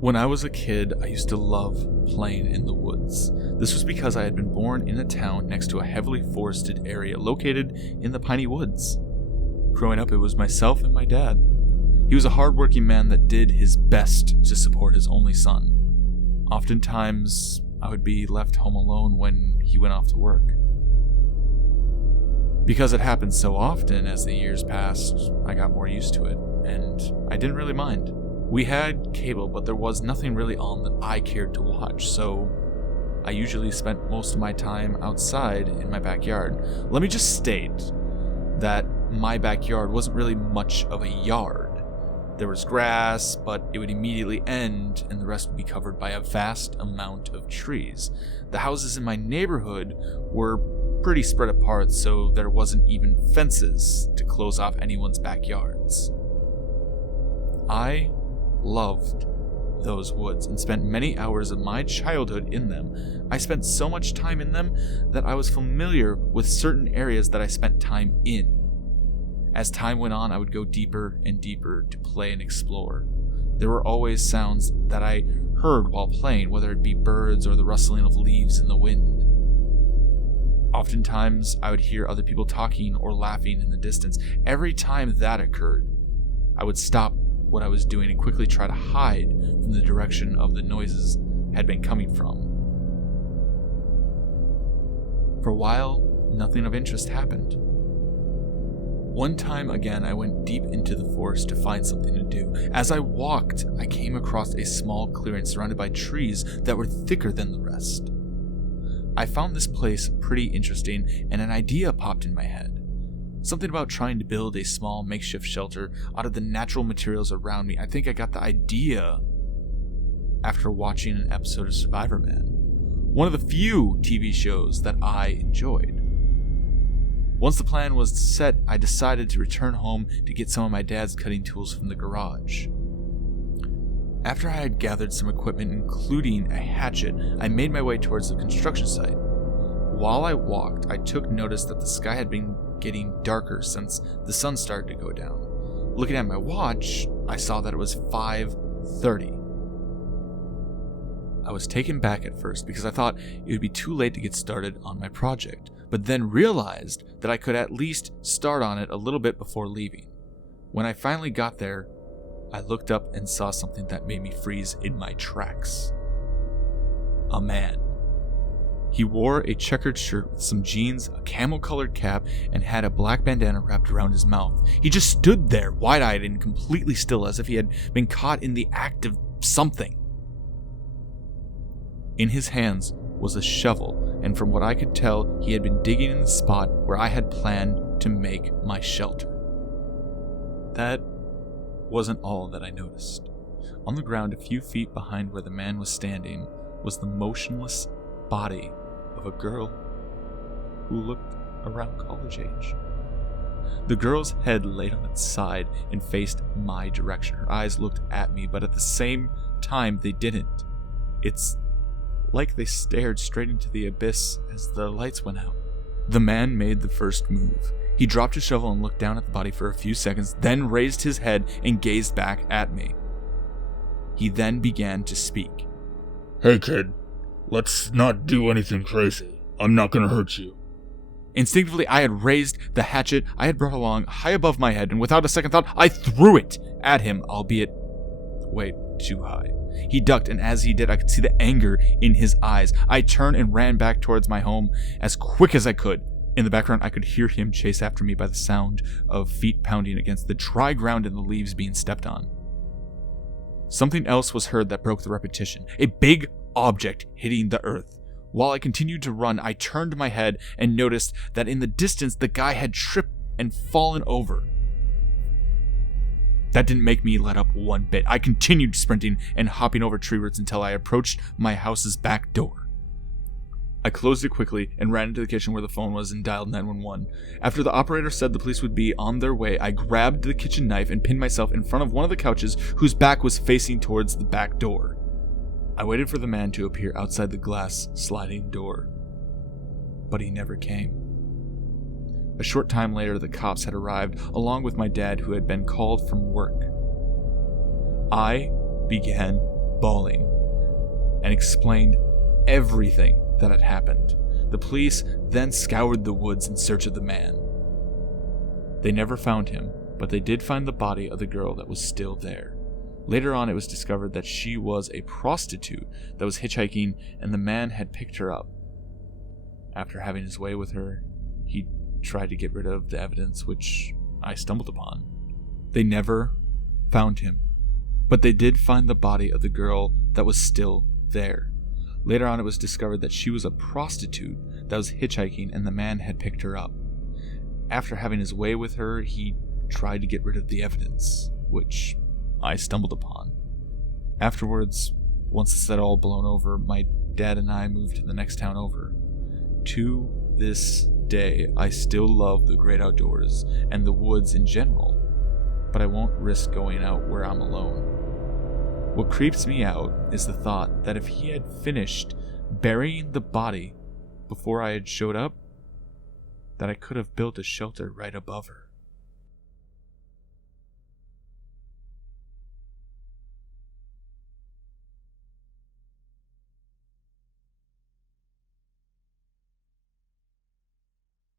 When I was a kid, I used to love playing in the woods. This was because I had been born in a town next to a heavily forested area located in the piney woods. Growing up, it was myself and my dad. He was a hardworking man that did his best to support his only son. Oftentimes, I would be left home alone when he went off to work. Because it happened so often as the years passed, I got more used to it, and I didn't really mind. We had cable, but there was nothing really on that I cared to watch, so I usually spent most of my time outside in my backyard. Let me just state that my backyard wasn't really much of a yard. There was grass, but it would immediately end and the rest would be covered by a vast amount of trees. The houses in my neighborhood were pretty spread apart, so there wasn't even fences to close off anyone's backyards. I loved those woods and spent many hours of my childhood in them. I spent so much time in them that I was familiar with certain areas that I spent time in. As time went on, I would go deeper and deeper to play and explore. There were always sounds that I heard while playing, whether it be birds or the rustling of leaves in the wind. Oftentimes, I would hear other people talking or laughing in the distance. Every time that occurred, I would stop what I was doing and quickly try to hide from the direction of the noises had been coming from. For a while, nothing of interest happened. One time again, I went deep into the forest to find something to do. As I walked, I came across a small clearing surrounded by trees that were thicker than the rest. I found this place pretty interesting, and an idea popped in my head. Something about trying to build a small makeshift shelter out of the natural materials around me. I think I got the idea after watching an episode of Survivor Man, one of the few TV shows that I enjoyed. Once the plan was set, I decided to return home to get some of my dad's cutting tools from the garage. After I had gathered some equipment, including a hatchet, I made my way towards the construction site. While I walked, I took notice that the sky had been getting darker since the sun started to go down. Looking at my watch, I saw that it was 5:30. I was taken back at first because I thought it would be too late to get started on my project, but then realized that I could at least start on it a little bit before leaving. When I finally got there, I looked up and saw something that made me freeze in my tracks. A man. He wore a checkered shirt with some jeans, a camel-colored cap, and had a black bandana wrapped around his mouth. He just stood there, wide-eyed and completely still, as if he had been caught in the act of something. In his hands was a shovel, and from what I could tell, he had been digging in the spot where I had planned to make my shelter. That wasn't all that I noticed. On the ground, a few feet behind where the man was standing, was the motionless body of a girl who looked around college age. The girl's head laid on its side and faced my direction. Her eyes looked at me, but at the same time they didn't. It's like they stared straight into the abyss as the lights went out. The man made the first move. He dropped his shovel and looked down at the body for a few seconds, then raised his head and gazed back at me. He then began to speak. "Hey kid, let's not do anything crazy. I'm not gonna hurt you." Instinctively, I had raised the hatchet I had brought along high above my head, and without a second thought, I threw it at him, albeit way too high. He ducked, and as he did, I could see the anger in his eyes. I turned and ran back towards my home as quick as I could. In the background, I could hear him chase after me by the sound of feet pounding against the dry ground and the leaves being stepped on. Something else was heard that broke the repetition. A big object hitting the earth. While I continued to run, I turned my head and noticed that in the distance, the guy had tripped and fallen over. That didn't make me let up one bit. I continued sprinting and hopping over tree roots until I approached my house's back door. I closed it quickly and ran into the kitchen where the phone was and dialed 911. After the operator said the police would be on their way, I grabbed the kitchen knife and pinned myself in front of one of the couches whose back was facing towards the back door. I waited for the man to appear outside the glass sliding door, but he never came. A short time later, the cops had arrived, along with my dad, who had been called from work. I began bawling, and explained everything that had happened. The police then scoured the woods in search of the man. They never found him, but they did find the body of the girl that was still there. Later on, it was discovered that she was a prostitute that was hitchhiking, and the man had picked her up. After having his way with her, he tried to get rid of the evidence, which I stumbled upon. They never found him, but they did find the body of the girl that was still there. Later on, it was discovered that she was a prostitute that was hitchhiking, and the man had picked her up. After having his way with her, he tried to get rid of the evidence, which I stumbled upon. Afterwards, once this had all blown over, my dad and I moved to the next town over. To this day, I still love the great outdoors and the woods in general, but I won't risk going out where I'm alone. What creeps me out is the thought that if he had finished burying the body before I had showed up, that I could have built a shelter right above her.